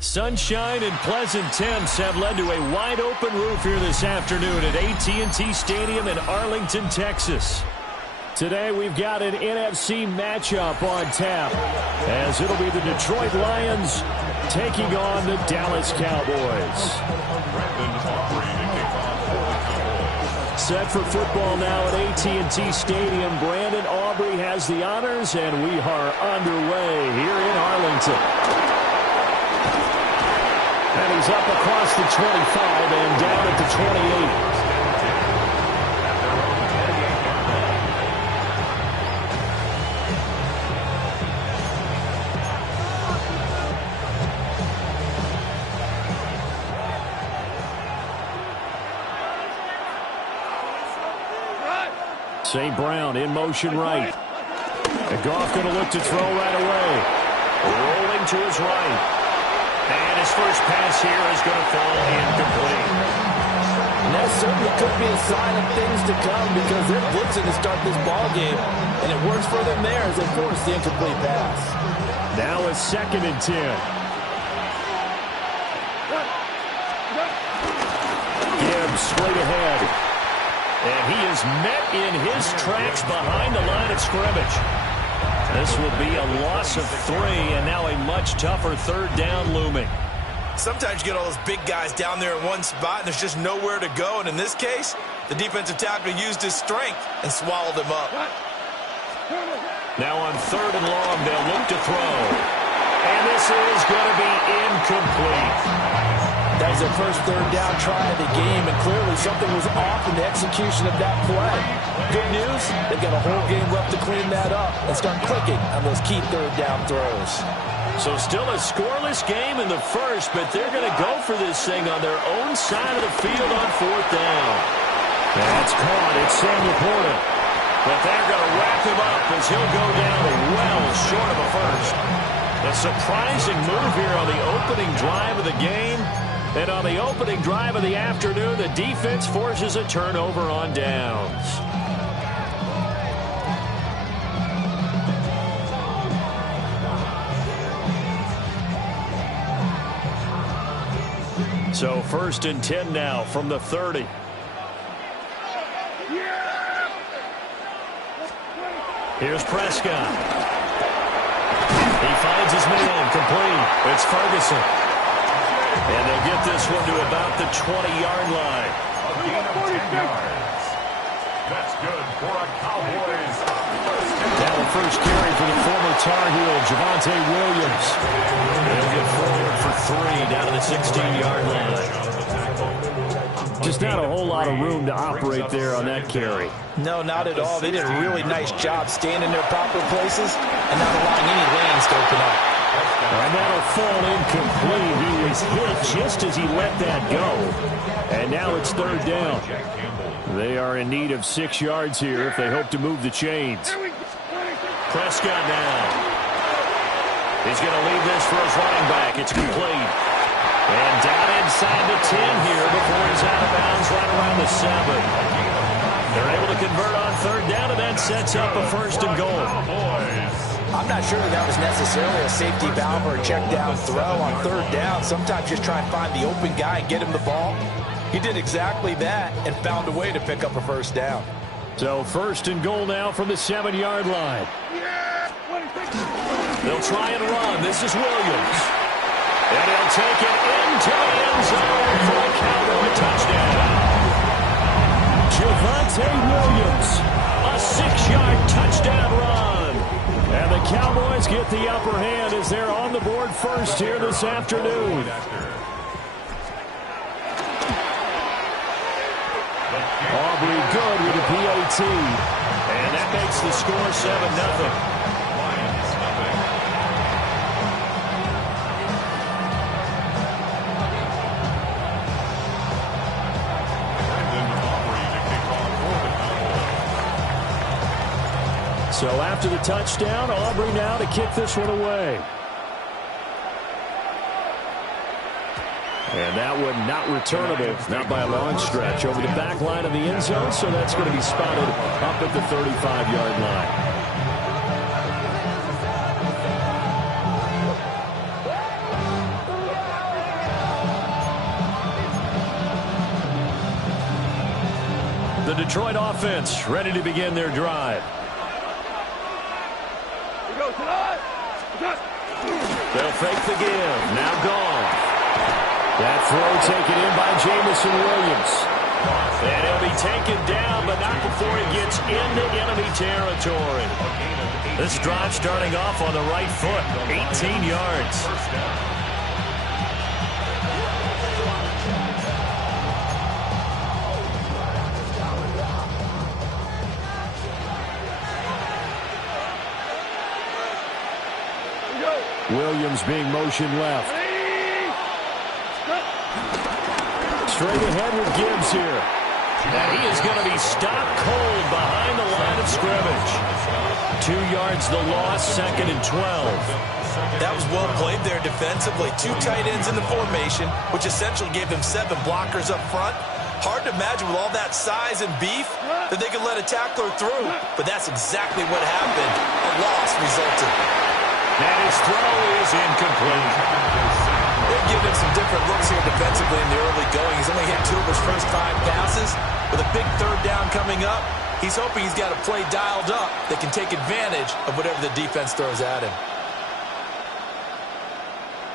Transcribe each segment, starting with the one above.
Sunshine and pleasant temps have led to a wide-open roof here this afternoon at AT&T Stadium in Arlington, Texas. Today we've got an NFC matchup on tap, as it'll be the Detroit Lions taking on the Dallas Cowboys. Set for football now at AT&T Stadium. Brandon Aubrey has the honors, and we are underway here in Arlington. And he's up across the 25 and down at the 28. St. Brown in motion right. And Goff going to look to throw right away. Rolling to his right. And his first pass here is going to fall incomplete. And that certainly could be a sign of things to come, because they're blitzing to start this ball game, and it works for them there as they force the incomplete pass. Now a 2nd and 10. Gibbs straight ahead. And he is met in his tracks behind the line of scrimmage. This will be a loss of 3, and now a much tougher 3rd down looming. Sometimes you get all those big guys down there in one spot, and there's just nowhere to go. And in this case, the defensive tackle used his strength and swallowed him up. Now on 3rd and long, they'll look to throw. And this is going to be incomplete. That was their first 3rd down try of the game, and clearly something was off in the execution of that play. Good news, they've got a whole game left to clean that up and start clicking on those key 3rd down throws. So still a scoreless game in the first, but they're going to go for this thing on their own side of the field on 4th down. That's caught. It's Sam Laporta. But they're going to wrap him up as he'll go down well short of a first. A surprising move here on the opening drive of the game. And on the opening drive of the afternoon, the defense forces a turnover on downs. So 1st and 10 now from the 30. Here's Prescott. He finds his man complete. It's Ferguson. And they'll get this one to about the 20-yard line. A gain of 10 yards. That's good for a Cowboys. Now the first carry for the former Tar Heel, Javonte Williams. They'll get forward for 3 down to the 16-yard line. Just not a whole lot of room to operate there on that carry. No, not at all. They did a really nice job staying in their proper places and not allowing any lanes to open up. And that'll fall incomplete. He was hit just as he let that go. And now it's 3rd down. They are in need of 6 yards here if they hope to move the chains. Prescott now. He's going to leave this for his running back. It's complete. And down inside the 10 here before he's out of bounds right around the 7. They're able to convert on 3rd down, and that sets up a 1st and goal. I'm not sure that was necessarily a safety valve or a check down throw on 3rd down. Sometimes just try and find the open guy and get him the ball. He did exactly that and found a way to pick up a 1st down. So 1st and goal now from the 7-yard line. They'll try and run. This is Williams. And he'll take it into the end zone for a Cowboy touchdown. Javonte Williams, a 6-yard touchdown run. And the Cowboys get the upper hand as they're on the board first here this afternoon. Aubrey good with a PAT. And that makes the score 7-0. So after the touchdown, Aubrey now to kick this one away. And that one not returnable, not by a long stretch, over the back line of the end zone, so that's going to be spotted up at the 35-yard line. The Detroit offense ready to begin their drive. They'll fake the give. Now gone. That throw taken in by Jamison Williams. And he'll be taken down, but not before he gets into enemy territory. This drive starting off on the right foot. 18 yards. Williams being motioned left. Straight ahead with Gibbs here. And he is going to be stopped cold behind the line of scrimmage. 2 yards the loss, 2nd and 12. That was well played there defensively. 2 tight ends in the formation, which essentially gave them 7 blockers up front. Hard to imagine with all that size and beef that they could let a tackler through. But that's exactly what happened. A loss resulted. And his throw is incomplete. They're giving him some different looks here defensively in the early going. He's only hit 2 of his first 5 passes. With a big 3rd down coming up, he's hoping he's got a play dialed up that can take advantage of whatever the defense throws at him.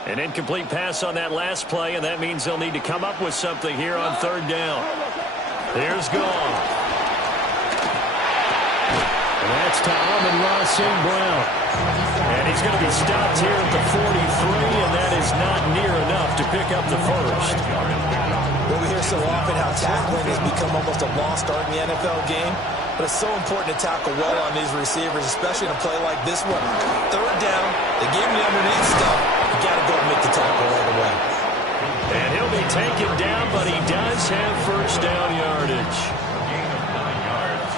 An incomplete pass on that last play, and that means they'll need to come up with something here on 3rd down. There's Gone. And that's to Amon-Ra St. Brown. And he's going to be stopped here at the 43, and that is not near enough to pick up the first. Well, we hear so often how tackling has become almost a lost art in the NFL game, but it's so important to tackle well on these receivers, especially in a play like this one. 3rd down, they gave him the underneath stuff. You got to go and make the tackle right away. And he'll be taken down, but he does have first down yardage. Gain of 9 yards.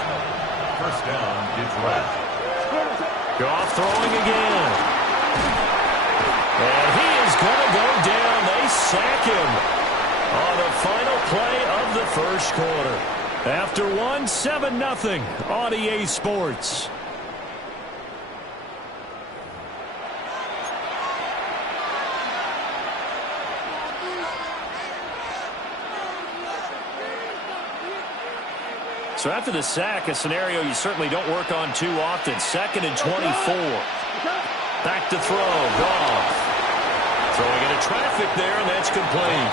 First down, Detroit. Goff throwing again. And he is going to go down. They sack him on the final play of the first quarter. After 7-0 on EA Sports. So after the sack, a scenario you certainly don't work on too often. 2nd and 24. Back to throw. Goff. Throwing into traffic there, and that's complete.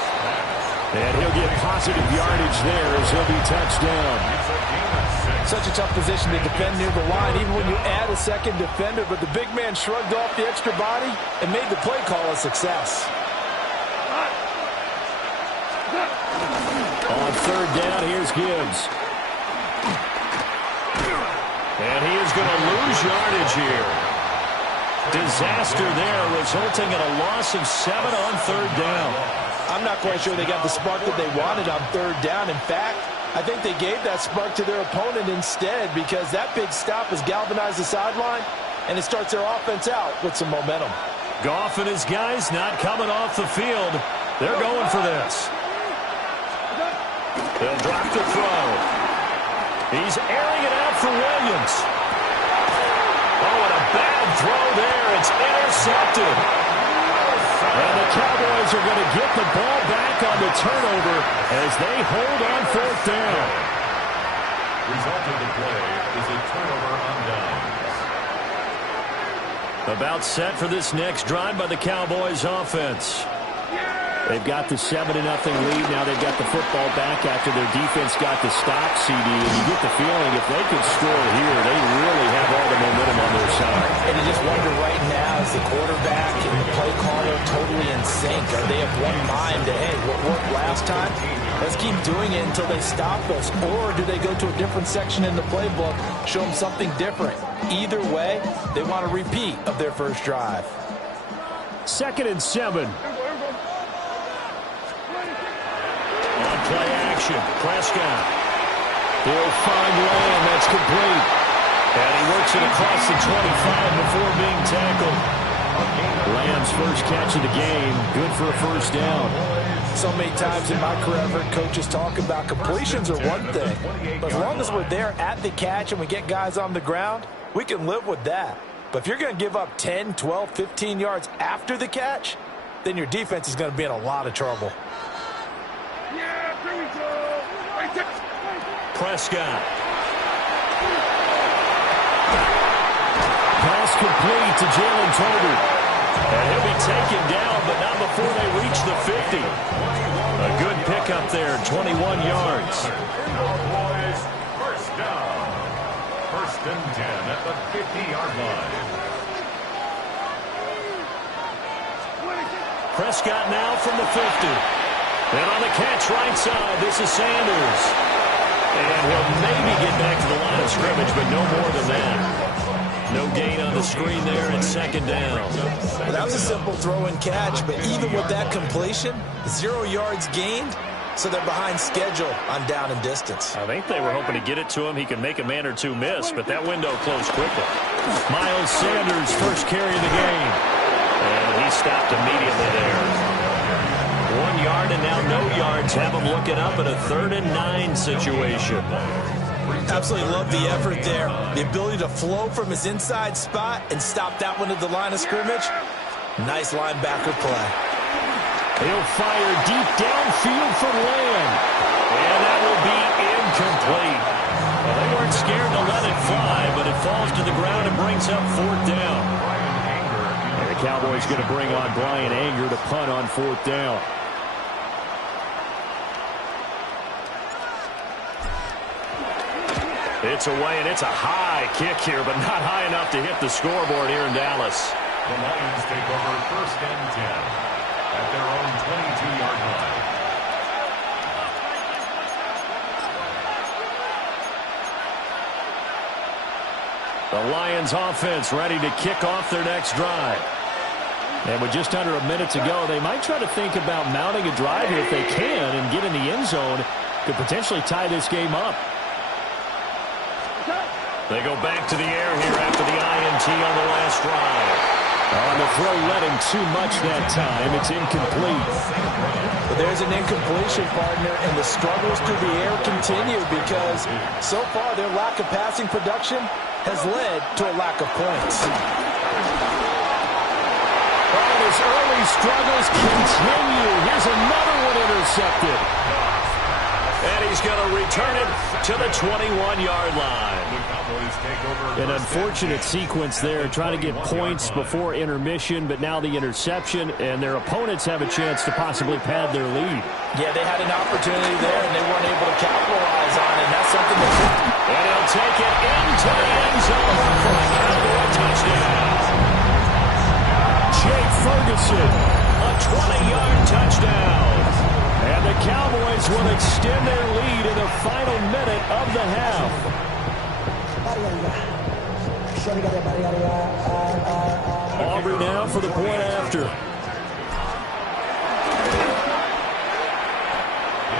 And he'll get positive yardage there as he'll be touched down. Such a tough position to defend near the line, even when you add a 2nd defender, but the big man shrugged off the extra body and made the play call a success. On 3rd down, here's Gibbs. And he is going to lose yardage here. Disaster there, resulting in a loss of 7 on 3rd down. I'm not quite sure they got the spark that they wanted on 3rd down. In fact, I think they gave that spark to their opponent instead, because that big stop has galvanized the sideline, and it starts their offense out with some momentum. Goff and his guys not coming off the field. They're going for this. They'll drop the throw. He's airing it out for Williams. Oh, and a bad throw there. It's intercepted. And the Cowboys are going to get the ball back on the turnover as they hold on 4th down. Result of the play is a turnover on downs. About set for this next drive by the Cowboys offense. They've got the 7-0 lead. Now they've got the football back after their defense got the stop, CD. And you get the feeling if they could score here, they really have all the momentum on their side. And you just wonder right now, is the quarterback and the play caller totally in sync? Are they of one mind that, hey, what worked last time? Let's keep doing it until they stop us. Or do they go to a different section in the playbook, show them something different? Either way, they want a repeat of their first drive. 2nd and 7. Play action. Prescott. He'll find Lamb. That's complete. And he works it across the 25 before being tackled. Lamb's first catch of the game. Good for a first down. So many times in my career, I've heard coaches talk about completions are one thing. But as long as we're there at the catch and we get guys on the ground, we can live with that. But if you're going to give up 10, 12, 15 yards after the catch, then your defense is going to be in a lot of trouble. Prescott. Pass complete to Jalen Tolbert. And he'll be taken down, but not before they reach the 50. A good pickup there, 21 yards. First down. First and 10 at the 50-yard line. Prescott now from the 50. And on the catch right side, this is Sanders. And he'll maybe get back to the line of scrimmage, but no more than that. No gain on the screen there at second down. Well, that was a simple throw and catch, but even with that completion, 0 yards gained, so they're behind schedule on down and distance. I think they were hoping to get it to him. He could make a man or two miss, but that window closed quickly. Miles Sanders, first carry of the game. And he stopped immediately there. 1 yard and now no yards. Have him looking up at a 3rd and 9 situation. Absolutely love the effort there. The ability to flow from his inside spot and stop that one at the line of scrimmage. Nice linebacker play. He'll fire deep downfield for Lamb. And that will be incomplete. Well, they weren't scared to let it fly, but it falls to the ground and brings up 4th down. And the Cowboys going to bring on Brian Anger to punt on 4th down. It's away, and it's a high kick here, but not high enough to hit the scoreboard here in Dallas. The Lions take over first and 10 at their own 22-yard line. The Lions offense ready to kick off their next drive. And with just under a minute to go, they might try to think about mounting a drive here if they can and get in the end zone. Could potentially tie this game up. They go back to the air here after the INT on the last drive. On the throw, led him too much that time. It's incomplete. But there's an incompletion, partner, and the struggles through the air continue because so far their lack of passing production has led to a lack of points. Well, his early struggles continue. Here's another one intercepted. And he's going to return it to the 21-yard line. An unfortunate sequence there, trying to get points before intermission, but now the interception, and their opponents have a chance to possibly pad their lead. Yeah, they had an opportunity there, and they weren't able to capitalize on it, and that's something that... And he'll take it into the end zone for a Cowboy touchdown. Jake Ferguson, a 20-yard touchdown. And the Cowboys will extend their lead in the final minute of the half. Aubrey now for the point after.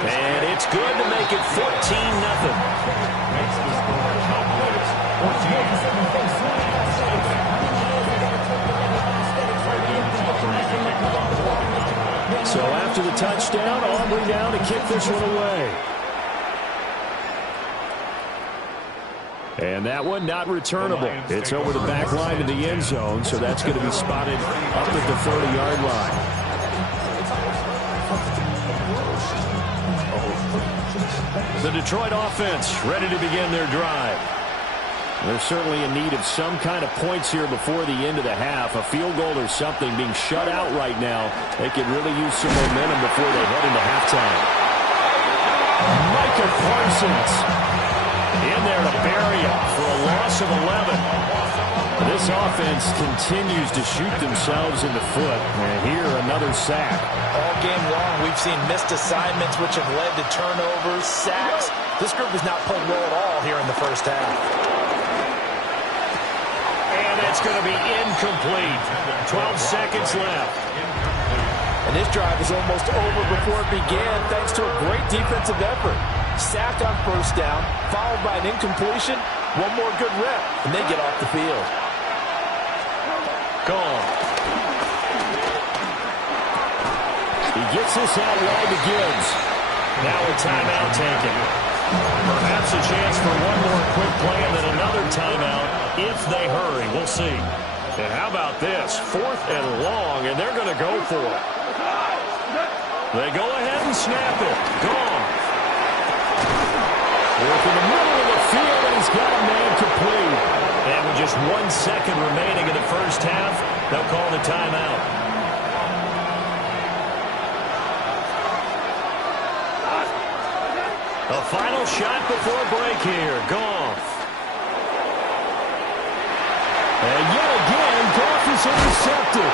And it's good to make it 14-0. So after the touchdown, Aubrey now to kick this one away. And that one not returnable. It's over the back line of the end zone, so that's going to be spotted up at the 30-yard line. The Detroit offense ready to begin their drive. They're certainly in need of some kind of points here before the end of the half. A field goal or something, being shut out right now. They could really use some momentum before they head into halftime. Micah Parsons in there to bury him for a loss of 11. This offense continues to shoot themselves in the foot. And here, another sack. All game long, we've seen missed assignments which have led to turnovers, sacks. This group has not played well at all here in the first half. And it's going to be incomplete. 12 seconds left. And this drive is almost over before it began thanks to a great defensive effort. Sack on first down, followed by an incompletion. One more good rep, and they get off the field. Gone. He gets this out wide to Gibbs. Now a timeout taken. Perhaps a chance for one more quick play and then another timeout if they hurry. We'll see. And how about this? 4th and long, and they're going to go for it. They go ahead and snap it. Gone. Work in the middle of the field, and he's got a man complete. And with just 1 second remaining in the first half, they'll call the timeout. A final shot before break here. Goff. And yet again, Goff is intercepted.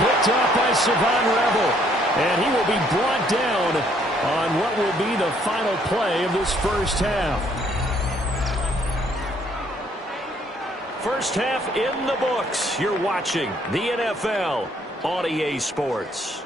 Picked off by Savon Rebel. And he will be brought down on what will be the final play of this first half. First half in the books. You're watching the NFL on EA Sports.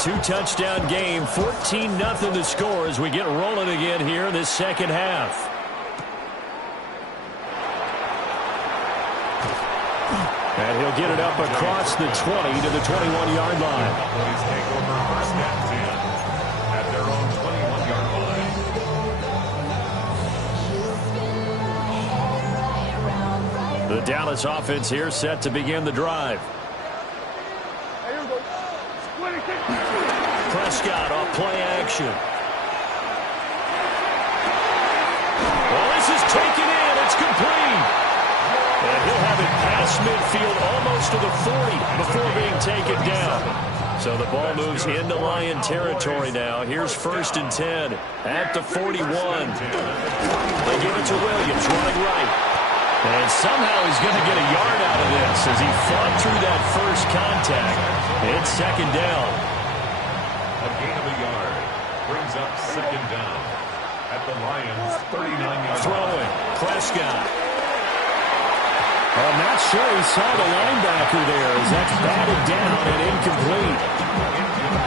Two-touchdown game, 14-0 the score as we get rolling again here in this second half. And he'll get it up across the 20 to the 21-yard line. Please take over first and 10 at their own 21-yard line. The Dallas offense here set to begin the drive. Prescott off play action. Well, this is taken in. It's complete. And he'll have it past midfield almost to the 40 before being taken down. So the ball moves into Lion territory now. Here's first and 10 at the 41. They give it to Williams running right. And somehow he's going to get a yard out of this as he fought through that first contact. It's second down. A gain of a yard brings up second down at the Lions' 39-yard line. Throwing, Prescott. I'm not sure he saw the linebacker there as that's batted down and incomplete.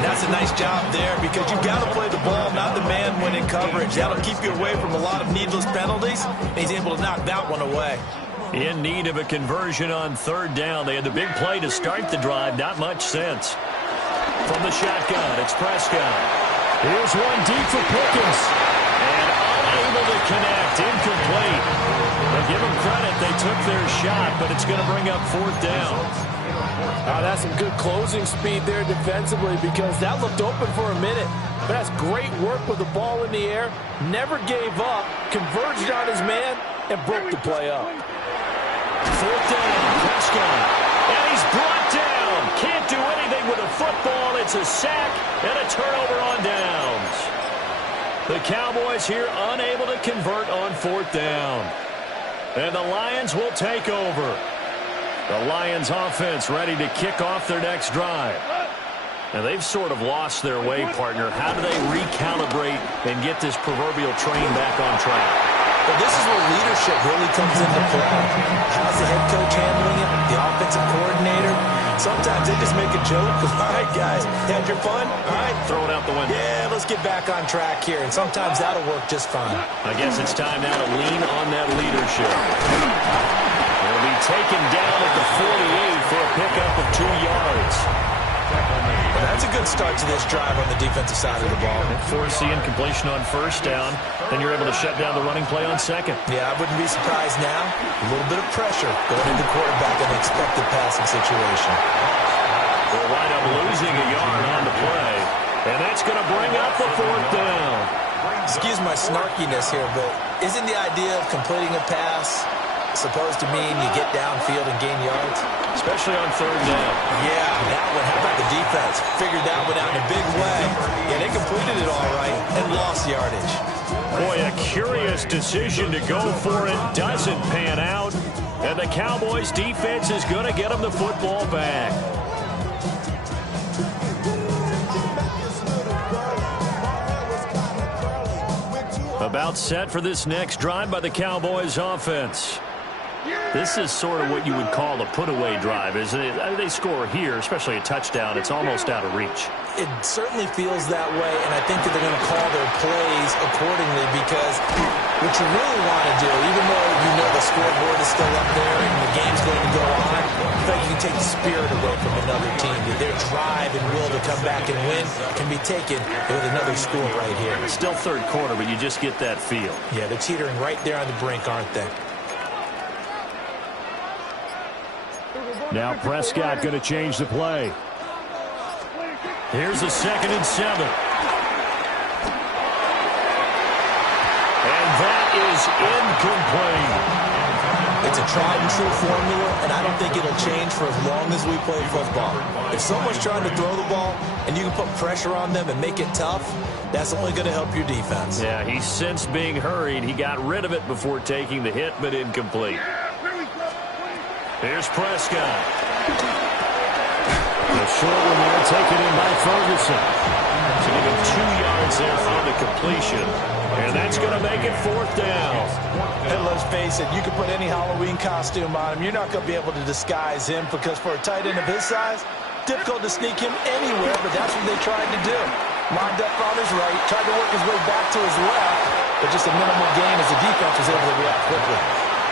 That's a nice job there because you've got to play the ball, not the man when in coverage. That'll keep you away from a lot of needless penalties. He's able to knock that one away. In need of a conversion on third down. They had the big play to start the drive. Not much sense. From the shotgun, it's Prescott. Here's one deep for Pickens. And unable to connect. Incomplete. But give them credit. They took their shot, but it's going to bring up fourth down. That's some good closing speed there defensively because that looked open for a minute. But that's great work with the ball in the air. Never gave up. Converged on his man and broke the play up. Fourth down, Prescott. And he's brought down. Can't do anything with a football. It's a sack and a turnover on downs. The Cowboys here unable to convert on fourth down. And the Lions will take over. The Lions offense ready to kick off their next drive. And they've sort of lost their way, partner. How do they recalibrate and get this proverbial train back on track? Well, this is where leadership really comes into play. How's the head coach handling it? The offensive coordinator? Sometimes they just make a joke. All right, guys, had your fun? All right. Throw it out the window. Yeah, let's get back on track here. And sometimes that'll work just fine. I guess it's time now to lean on that leadership. He'll be taken down at the 48 for a pickup of 2 yards. Well, that's a good start to this drive on the defensive side of the ball. Force the incompletion on first down. Then you're able to shut down the running play on second. Yeah, I wouldn't be surprised now. A little bit of pressure going into quarterback in an expected passing situation. We'll wind up losing a yard on the play. And that's going to bring up the fourth down. Excuse my snarkiness here, but isn't the idea of completing a pass supposed to mean you get downfield and gain yards? Especially on third down. Yeah, that one. How about the defense? Figured that one out in a big way. Yeah, they completed it all right and lost yardage. Boy, a curious decision to go for it. Doesn't pan out. And the Cowboys defense is going to get them the football back. About set for this next drive by the Cowboys offense. This is sort of what you would call a put-away drive, isn't it? They score here, especially a touchdown. It's almost out of reach. It certainly feels that way, and I think that they're going to call their plays accordingly because what you really want to do, even though you know the scoreboard is still up there and the game's going to go on, I think you can take the spirit away from another team. Their drive and will to come back and win can be taken with another score right here. Still third quarter, but you just get that feel. Yeah, they're teetering right there on the brink, aren't they? Now Prescott going to change the play. Here's a 2nd and 7. And that is incomplete. It's a tried and true formula, and I don't think it'll change for as long as we play football. If someone's trying to throw the ball and you can put pressure on them and make it tough, that's only going to help your defense. Yeah, he's since being hurried. He got rid of it before taking the hit, but incomplete. Here's Prescott. The short one there taken in by Ferguson. To give him 2 yards there on the completion. And that's going to make it 4th down. And let's face it, you can put any Halloween costume on him. You're not going to be able to disguise him because for a tight end of his size, difficult to sneak him anywhere, but that's what they tried to do. Lined up on his right, tried to work his way back to his left, but just a minimal gain as the defense was able to react quickly.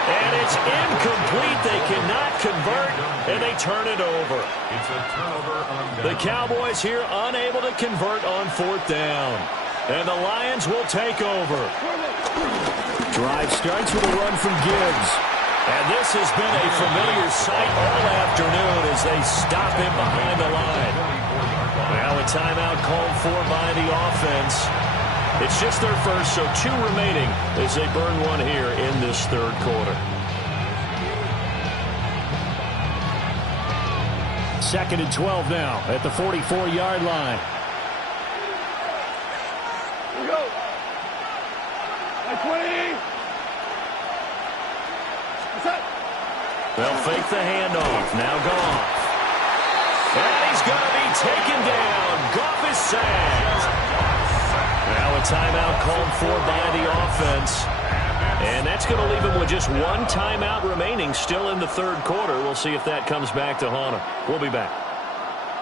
And it's incomplete. They cannot convert, and they turn it over. It's a turnover on down. The Cowboys here unable to convert on 4th down. And the Lions will take over. Drive starts with a run from Gibbs. And this has been a familiar sight all afternoon as they stop him behind the line. Now a timeout called for by the offense. It's just their first, so 2 remaining as they burn one here in this 3rd quarter. 2nd and 12 now at the 44-yard line. Here we go. 20. They'll fake the handoff. Now Goff. And he's going to be taken down. Goff is sacked. Now a timeout called for by the offense. And that's going to leave him with just 1 timeout remaining still in the 3rd quarter. We'll see if that comes back to haunt him. We'll be back.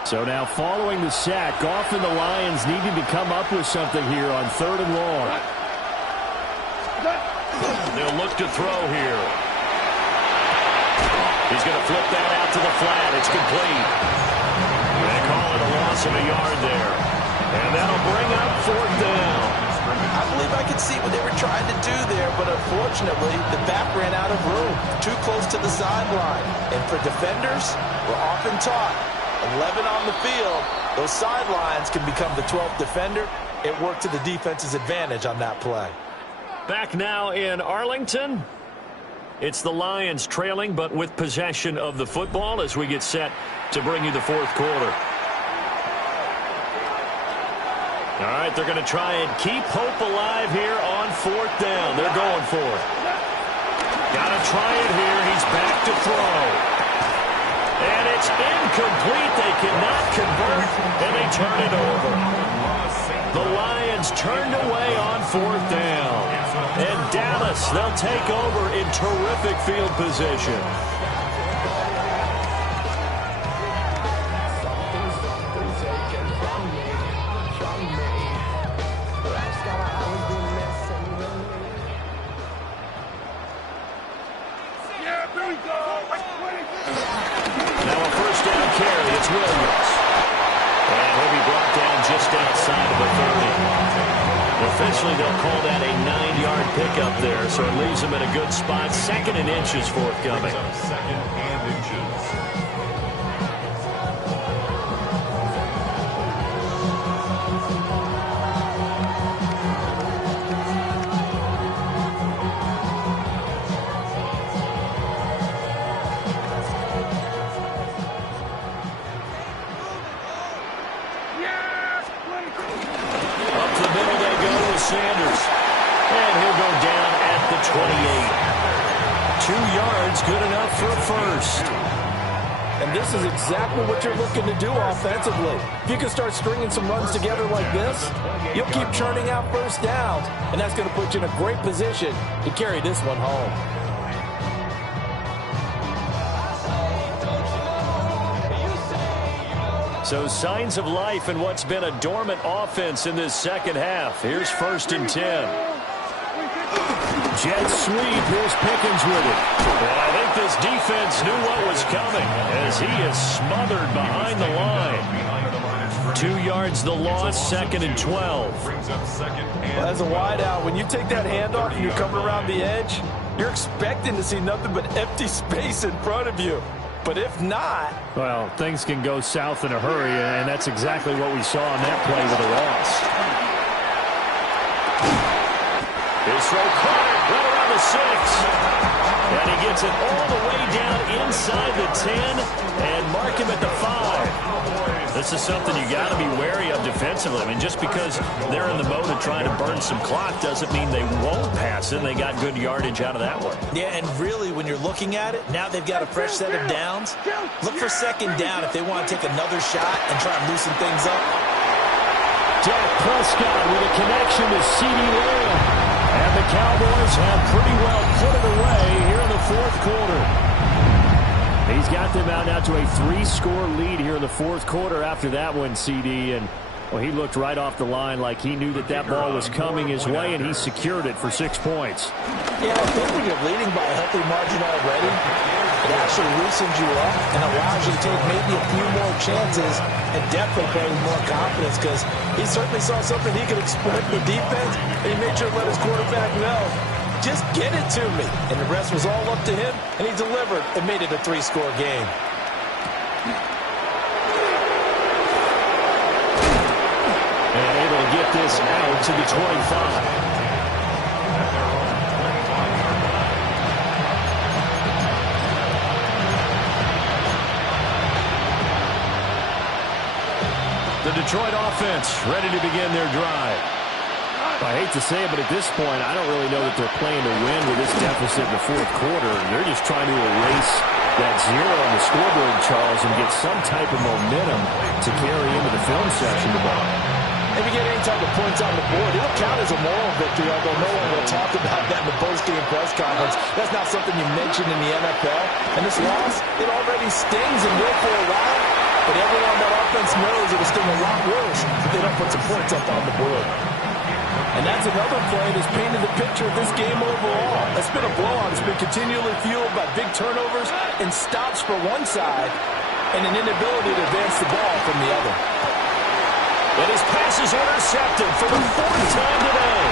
So now following the sack, Goff and the Lions needing to come up with something here on 3rd and long. They'll look to throw here. He's going to flip that out to the flat. It's complete. They call it a loss of a yard there. And that'll bring up 4th down. I believe I could see what they were trying to do there, but unfortunately, the back ran out of room. Too close to the sideline. And for defenders, we're often taught, 11 on the field, those sidelines can become the 12th defender. It worked to the defense's advantage on that play. Back now in Arlington. It's the Lions trailing, but with possession of the football as we get set to bring you the 4th quarter. All right, they're going to try and keep hope alive here on 4th down. They're going for it. Got to try it here. He's back to throw. And it's incomplete. They cannot convert, and they turn it over. The Lions turned away on 4th down. And Dallas, they'll take over in terrific field position. Now a 1st down carry. It's Williams. And he'll be brought down just outside of the 30. Officially, they'll call that a 9-yard pickup there, so it leaves them in a good spot. 2nd and inches forthcoming. 2nd and inches. Sanders. And he'll go down at the 28. 2 yards, good enough for a first. And this is exactly what you're looking to do offensively. If you can start stringing some runs together like this, you'll keep churning out first downs, and that's going to put you in a great position to carry this one home. So signs of life in what's been a dormant offense in this second half. Here's 1st and 10. Jet sweep. Here's Pickens with it. And I think this defense knew what was coming as he is smothered behind the line. 2 yards the loss, 2nd and 12. Well, as a wideout, when you take that handoff and you're coming around the edge, you're expecting to see nothing but empty space in front of you. But if not... Well, things can go south in a hurry, and that's exactly what we saw on that play with a loss. His throw caught it right around the 6. And he gets it all the way down inside the 10 and mark him at the 5. This is something you got to be wary of defensively. I mean, just because they're in the mode of trying to burn some clock doesn't mean they won't pass it. They got good yardage out of that one. Yeah, and really, when you're looking at it, now they've got a fresh set of downs. Look for 2nd down if they want to take another shot and try and loosen things up. Dak Prescott with a connection to CeeDee Lamb. And the Cowboys have pretty well put it away here in the 4th quarter. He's got them out now to a 3-score lead here in the 4th quarter after that one, CD. And, well, he looked right off the line like he knew that that ball was coming his way, and he secured it for 6 points. Yeah, I think when you're leading by a healthy margin already, it actually loosens you up and allows you to take maybe a few more chances and definitely play with more confidence because he certainly saw something he could exploit for defense, and he made sure to let his quarterback know, just get it to me. And the rest was all up to him, and he delivered and made it a 3-score game. And able to get this out to the 25. The Detroit offense ready to begin their drive. I hate to say it, but at this point, I don't really know that they're playing to win with this deficit in the 4th quarter. They're just trying to erase that 0 on the scoreboard, Charles, and get some type of momentum to carry into the film section tomorrow. If you get any type of points on the board, it'll count as a moral victory, although no one will talk about that in the post-game press conference. That's not something you mention in the NFL. And this loss, it already stings and will for a while. But everyone on that offense knows it'll sting a lot worse if they don't put some points up on the board. And that's another play that's painted the picture of this game overall. It's been a blowout. It's been continually fueled by big turnovers and stops for one side and an inability to advance the ball from the other. And his pass is intercepted for the 4th time today.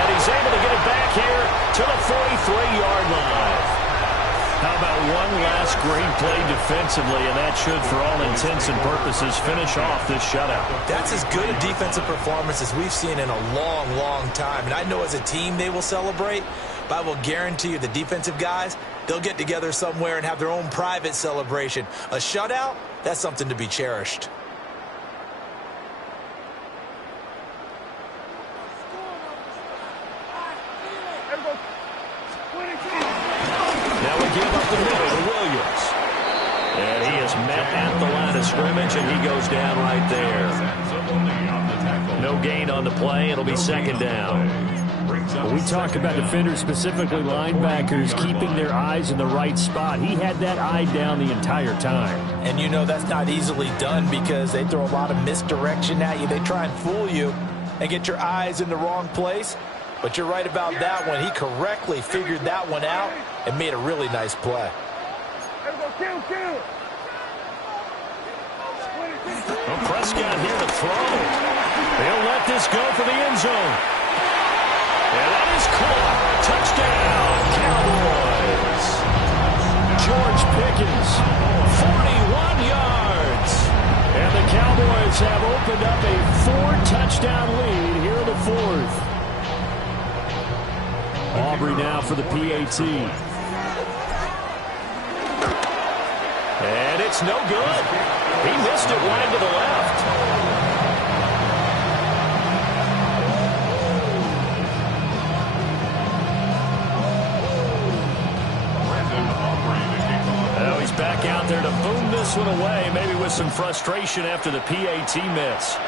And he's able to get it back here to the 43-yard line. How about one last great play defensively, and that should, for all intents and purposes, finish off this shutout. That's as good a defensive performance as we've seen in a long, long time. And I know as a team they will celebrate, but I will guarantee you the defensive guys, they'll get together somewhere and have their own private celebration. A shutout, that's something to be cherished. Now we give up the middle to Williams. And he is met at the line of scrimmage, and he goes down right there. No gain on the play. It'll be 2nd down. When we talk about defenders, specifically linebackers, keeping their eyes in the right spot, he had that eye down the entire time. And you know that's not easily done because they throw a lot of misdirection at you. They try and fool you and get your eyes in the wrong place. But you're right about that one. He correctly figured that one out and made a really nice play. Well, Prescott here to throw. They'll let this go for the end zone. And that is caught. Touchdown, Cowboys. George Pickens, 41 yards. And the Cowboys have opened up a 4-touchdown lead here in the 4th. Aubrey now for the PAT. And it's no good. He missed it wide to the left. Now he's back out there to boom this one away, maybe with some frustration after the PAT miss.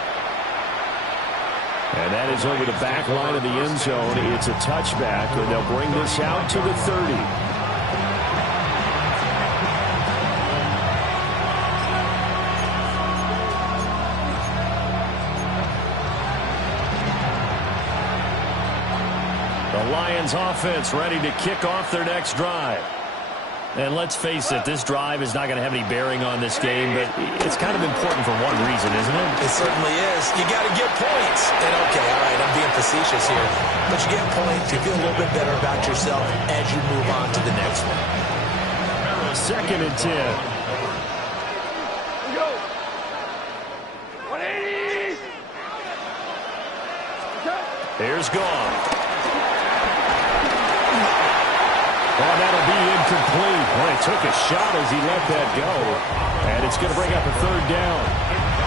And that is over the back line of the end zone. It's a touchback, and they'll bring this out to the 30. The Lions offense ready to kick off their next drive. And let's face it, this drive is not going to have any bearing on this game, but it's kind of important for one reason, isn't it? It certainly is. You got to get points. And okay, all right, I'm being facetious here. But you get points, you feel a little bit better about yourself as you move on to the next one. 2nd and 10. Go. 180. Here's gone. Oh, that'll be incomplete. Well, he took a shot as he let that go. And it's going to bring up a 3rd down.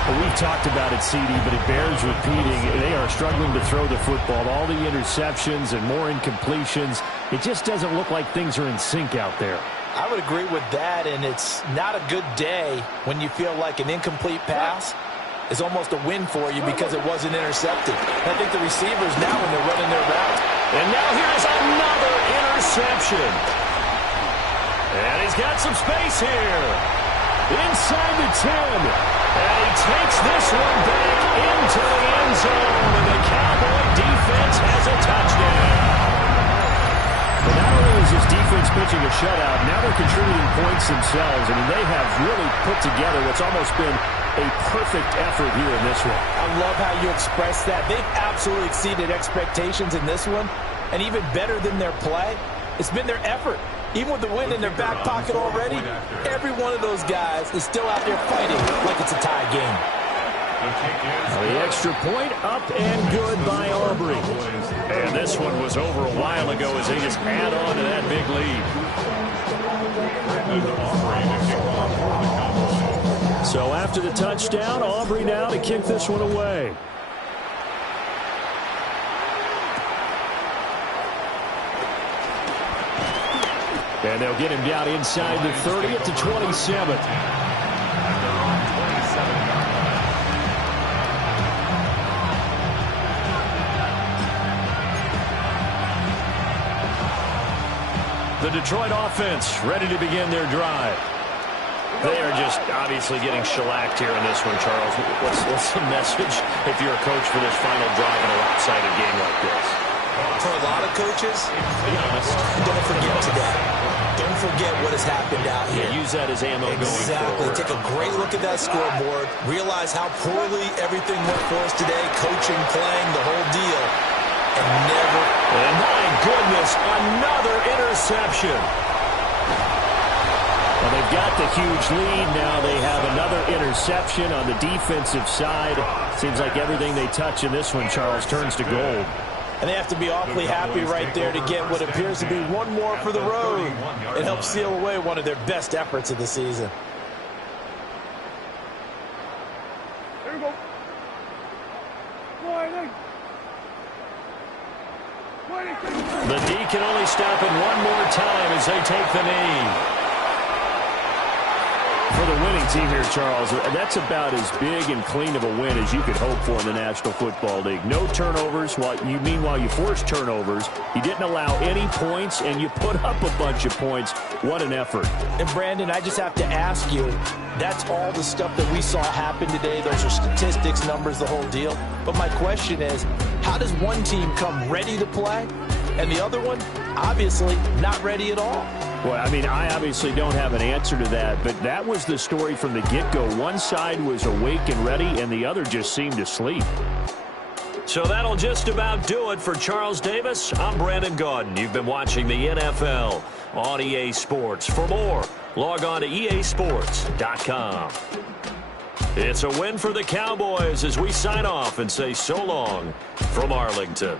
Well, we've talked about it, CD, but it bears repeating. They are struggling to throw the football. All the interceptions and more incompletions. It just doesn't look like things are in sync out there. I would agree with that, and it's not a good day when you feel like an incomplete pass is almost a win for you because it wasn't intercepted. I think the receivers now, when they're running their route. And now here's another interception. And he's got some space here. Inside the 10. And he takes this one back into the end zone. And the Cowboy defense has a touchdown. But not only is this defense pitching a shutout, now they're contributing points themselves. I mean, they have really put together what's almost been a perfect effort here in this one. I love how you express that. They've absolutely exceeded expectations in this one. And even better than their play, it's been their effort. Even with the win in their back pocket already, every one of those guys is still out there fighting like it's a tie game. The extra point up and good by Aubrey. And this one was over a while ago as they just add on to that big lead. So after the touchdown, Aubrey now to kick this one away. And they'll get him down inside the 30 at the 27. The Detroit offense ready to begin their drive. They are just obviously getting shellacked here in this one, Charles. What's the message if you're a coach for this final drive in a lopsided game like this? For a lot of coaches, be honest, don't forget today. Don't forget what has happened out here. Yeah, use that as ammo going forward. Exactly. Take a great look at that scoreboard. Realize how poorly everything went for us today. Coaching, playing, the whole deal. And never... And my goodness, another interception. Well, they've got the huge lead. Now they have another interception on the defensive side. Seems like everything they touch in this one, Charles, turns to gold. And they have to be awfully happy right there to get what appears to be one more for the road. It helps seal away one of their best efforts of the season. There we go. The D can only stop it one more time as they take the knee. For the winning team here, Charles, that's about as big and clean of a win as you could hope for in the National Football League. No turnovers. Meanwhile, you forced turnovers. You didn't allow any points, and you put up a bunch of points. What an effort. And, Brandon, I just have to ask you, that's all the stuff that we saw happen today. Those are statistics, numbers, the whole deal. But my question is, how does one team come ready to play, and the other one, obviously, not ready at all? Well, I mean, I obviously don't have an answer to that, but that was the story from the get-go. One side was awake and ready, and the other just seemed to sleep. So that'll just about do it for Charles Davis. I'm Brandon Gaudin. You've been watching the NFL on EA Sports. For more, log on to easports.com. It's a win for the Cowboys as we sign off and say so long from Arlington.